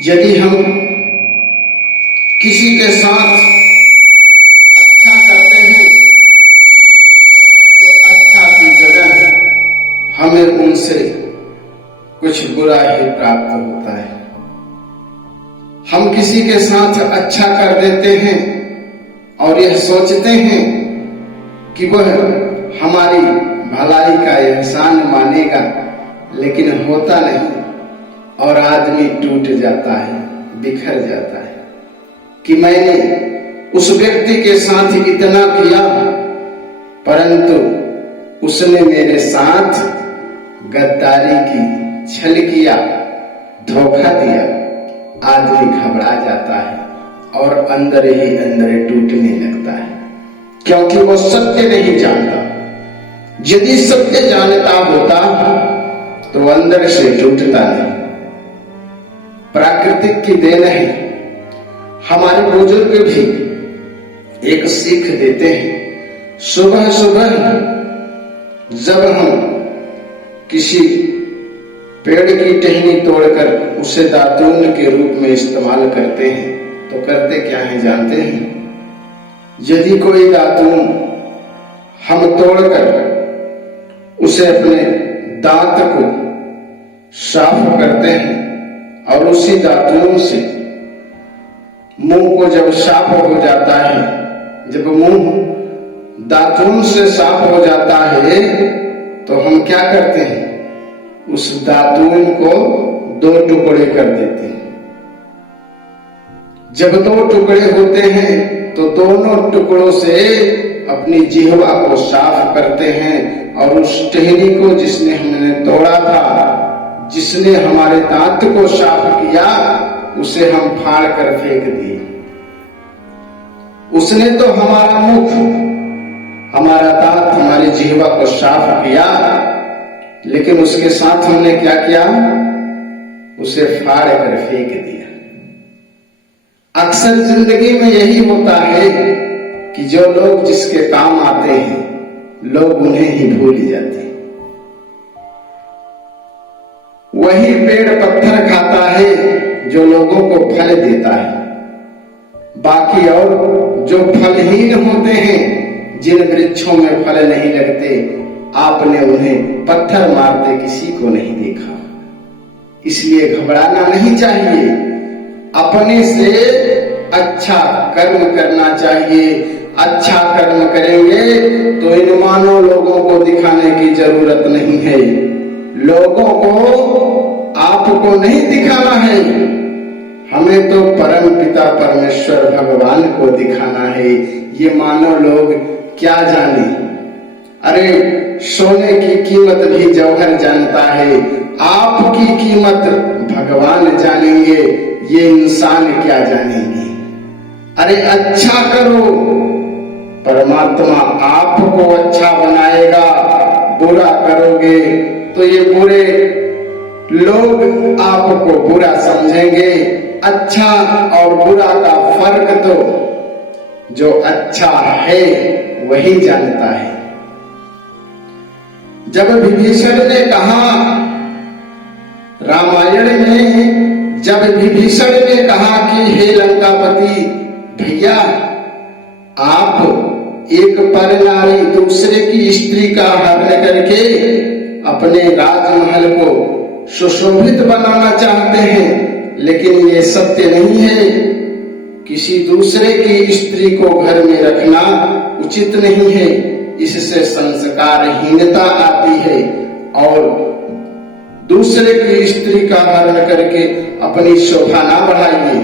यदि हम किसी के साथ अच्छा करते हैं तो अच्छा की जगह हमें उनसे कुछ बुरा ही प्राप्त होता है। हम किसी के साथ अच्छा कर देते हैं और यह सोचते हैं कि वह हमारी भलाई का एहसान मानेगा, लेकिन होता नहीं और आदमी टूट जाता है, बिखर जाता है कि मैंने उस व्यक्ति के साथ इतना किया परंतु उसने मेरे साथ गद्दारी की, छल किया, धोखा दिया। आदमी घबरा जाता है और अंदर ही अंदर टूटने लगता है, क्योंकि वो सत्य नहीं जानता। यदि सत्य जानता होता तो अंदर से टूटता नहीं। प्राकृतिक की देन है। हमारे बुजुर्ग भी एक सीख देते हैं। सुबह सुबह जब हम किसी पेड़ की टहनी तोड़कर उसे दातून के रूप में इस्तेमाल करते हैं तो करते क्या है जानते हैं? यदि कोई दातून हम तोड़कर उसे अपने दांत को साफ करते हैं और उसी दातून से मुंह को जब साफ हो जाता है, जब मुंह दातून से साफ हो जाता है तो हम क्या करते हैं? उस दातून को 2 टुकड़े कर देते हैं। जब 2 टुकड़े होते हैं तो दोनों टुकड़ों से अपनी जिह्वा को साफ करते हैं और उस टहनी को जिसने हमने तोड़ा था, जिसने हमारे दांत को साफ किया, उसे हम फाड़ कर फेंक दिए। उसने तो हमारा मुख, हमारा दांत, हमारी जिह्वा को साफ किया, लेकिन उसके साथ हमने क्या किया? उसे फाड़ कर फेंक दिया। अक्सर जिंदगी में यही होता है कि जो लोग जिसके काम आते हैं, लोग उन्हें ही भूल जाते हैं। वही पेड़ पत्थर खाता है जो लोगों को फल देता है। बाकी और जो फलहीन होते हैं, जिन वृक्षों में फल नहीं लगते, आपने उन्हें पत्थर मारते किसी को नहीं देखा। इसलिए घबराना नहीं चाहिए, अपने से अच्छा कर्म करना चाहिए। अच्छा कर्म करेंगे तो इन मानव लोगों को दिखाने की जरूरत नहीं है। लोगों को आपको नहीं दिखाना है, हमें तो परम पिता परमेश्वर भगवान को दिखाना है। ये मानव लोग क्या जाने? अरे सोने की कीमत भी जौहर जानता है, आपकी कीमत भगवान जानेंगे, ये इंसान क्या जानेंगे? अरे अच्छा करो, परमात्मा आपको अच्छा बनाएगा। बुरा करोगे तो ये बुरे लोग आपको बुरा समझेंगे। अच्छा और बुरा का फर्क तो जो अच्छा है वही जानता है। जब विभीषण ने कहा, रामायण में जब विभीषण ने कहा कि हे लंकापति भैया, आप एक पर नारी दूसरे की स्त्री का हरण करके अपने राजमहल को सुशोभित बनाना चाहते हैं, लेकिन ये सत्य नहीं है। किसी दूसरे की स्त्री को घर में रखना उचित नहीं है। इससे संस्कारहीनता आती है और दूसरे की स्त्री का हरण करके अपनी शोभा ना बढ़ाइए।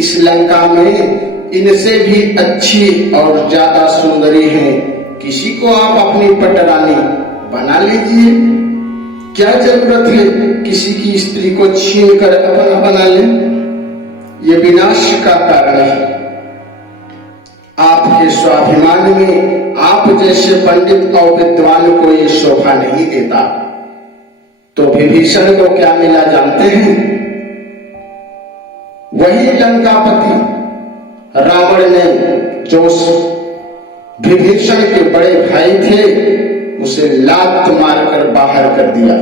इस लंका में इनसे भी अच्छी और ज्यादा सुंदरी है, किसी को आप अपनी पटरानी बना लीजिए। क्या जरूरत है किसी की स्त्री को छीन कर अपना बना ले? ये विनाश का कारण है। आपके स्वाभिमान में आप जैसे पंडित और विद्वान को ये शोभा नहीं देता। तो विभीषण को क्या मिला जानते हैं? वही लंकापति रावण ने जो विभीषण के बड़े भाई थे उसे लात मारकर बाहर कर दिया।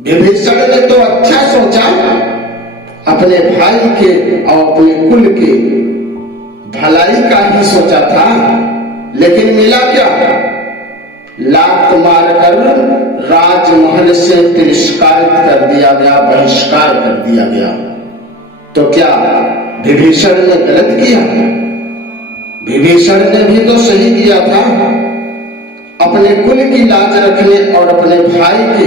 विभीषण ने तो अच्छा सोचा, अपने भाई के और अपने कुल के भलाई का ही सोचा था, लेकिन मिला क्या? लात मारकर राजमहल से तिरस्कारित कर दिया गया, बहिष्कार कर दिया गया। तो क्या विभीषण ने गलत किया? विभीषण ने भी तो सही किया था। अपने कुल की लाज रखने और अपने भाई की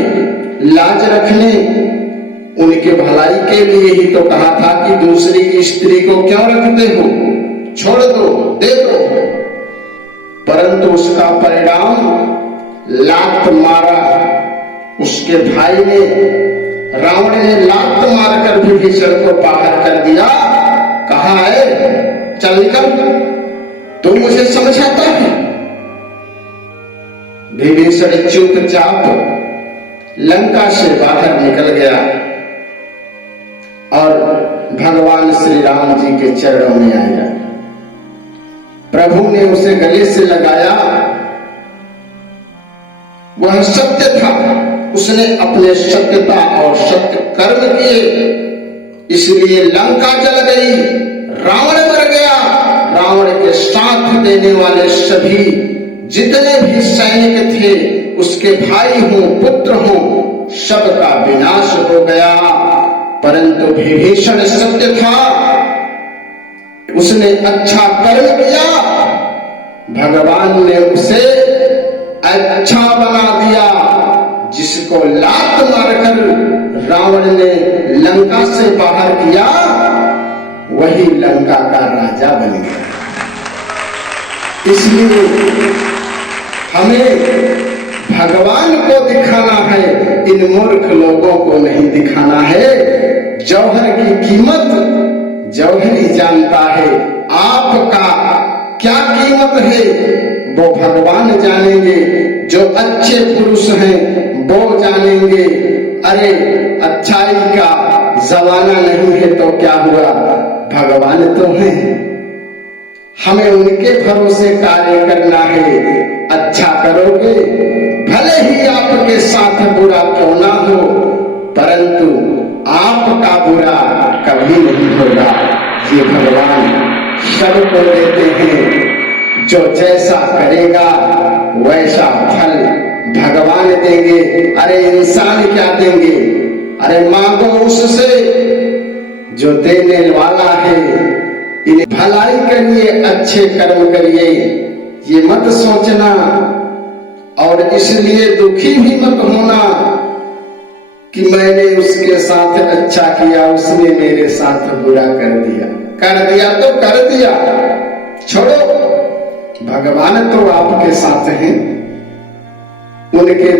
लाज रखने, उनके भलाई के लिए ही तो कहा था कि दूसरी की स्त्री को क्यों रखते हो, छोड़ दो, दे दो। परंतु उसका परिणाम लात मारा उसके भाई ने, रावण ने लात मारकर विभीषण को बाहर कर दिया। कहा है चल निकल, तू मुझे समझाता है। विभीषण चुपचाप लंका से बाहर निकल गया और भगवान श्री राम जी के चरणों में आया। प्रभु ने उसे गले से लगाया। वह सत्य था, उसने अपने सत्यता और सत्य कर्म किए, इसलिए लंका जल गई, रावण मर गया। रावण के साथ देने वाले सभी जितने भी सैनिक थे, उसके भाई हों पुत्र हों, सबका विनाश हो गया। परंतु विभीषण सत्य था, उसने अच्छा कर्म किया, भगवान ने उसे अच्छा बना दिया। जिसको लात मारकर रावण ने लंका से बाहर किया, वही लंका का राजा बन गया। इसलिए हमें भगवान को दिखाना है, इन मूर्ख लोगों को नहीं दिखाना है। जौहर की कीमत जौहर ही जानता है, आपका क्या कीमत है वो भगवान जानेंगे। जो अच्छे पुरुष हैं वो जानेंगे। अरे अच्छाई का जमाना नहीं है तो क्या हुआ, भगवान तो हैं। हमें उनके भरोसे कार्य करना है। अच्छा करोगे, भले ही आपके साथ बुरा क्यों ना हो, परंतु आपका बुरा कभी नहीं होगा। ये भगवान सबको देते हैं, जो जैसा करेगा वैसा फल भगवान देंगे। अरे इंसान क्या देंगे? अरे मांगो उससे जो देने वाला है। इन्हें भलाई करिए, अच्छे कर्म करिए, ये मत सोचना और इसलिए दुखी भी मत होना कि मैंने उसके साथ अच्छा किया, उसने मेरे साथ बुरा कर दिया। कर दिया तो कर दिया, छोड़ो। भगवान तो आपके साथ हैं। उनके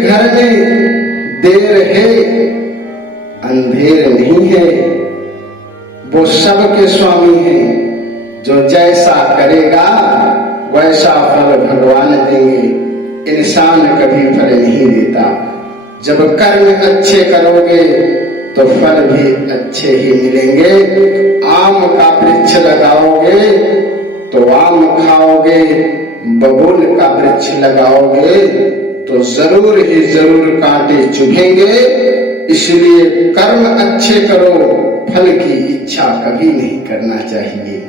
घर में देर है, अंधेर नहीं है। वो सबके स्वामी हैं। जो जैसा करेगा वैसा फल भगवान देंगे। इंसान कभी फल नहीं देता। जब कर्म अच्छे करोगे तो फल भी अच्छे ही मिलेंगे। आम का वृक्ष लगाओगे तो आम खाओगे, बबूल का वृक्ष लगाओगे तो जरूर ही जरूर कांटे चुभेंगे। इसलिए कर्म अच्छे करो, फल की इच्छा कभी नहीं करना चाहिए।